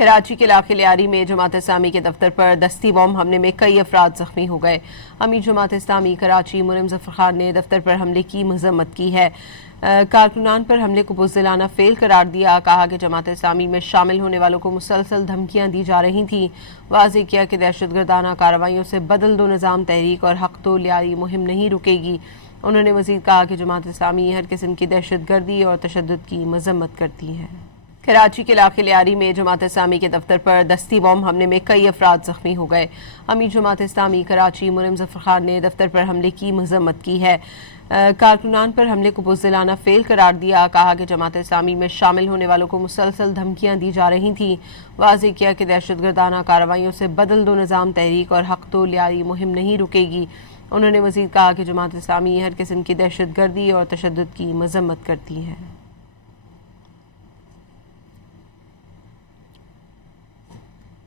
कराची के इलाके लियारी में जमात इस्लामी के दफ्तर पर दस्ती बम हमले में कई अफराद जख्मी हो गए। अमीर जमात इस्लामी कराची मुनीम ज़फ़र खान ने दफ्तर पर हमले की मजम्मत की है। कारकुनान पर हमले को बुज़दिलाना फेल करार दिया। कहा कि जमात इस्लामी में शामिल होने वालों को मुसलसल धमकियां दी जा रही थीं। वाज़ेह किया कि दहशतगर्दाना कार्रवाइयों से बदल दो निज़ाम तहरीक और हक तो लियारी मुहिम नहीं रुकेगी। उन्होंने मज़ीद कहा कि जमात इस्लामी हर किस्म की दहशत गर्दी और तशद्दुद की मजम्मत करती है। कराची के इलाके लियारी में जमात इस्लामी के दफ्तर पर दस्ती बम हमले में कई अफराद जख्मी हो गए। अमीर जमात इस्लामी कराची मुनीम ज़फ़र खान ने दफ्तर पर हमले की मजम्मत की है। कारकुनान पर हमले को बुज़दिलाना फेल करार दिया। कहा कि जमात इस्लामी में शामिल होने वालों को मुसलसल धमकियां दी जा रही थीं। वाज़ेह किया कि दहशतगर्दाना कार्रवाइयों से बदल दो निज़ाम तहरीक और हक तो लियारी मुहिम नहीं रुकेगी। उन्होंने मज़ीद कहा कि जमात इस्लामी हर किस्म की दहशत गर्दी और तशद्दुद की मजम्मत करती है।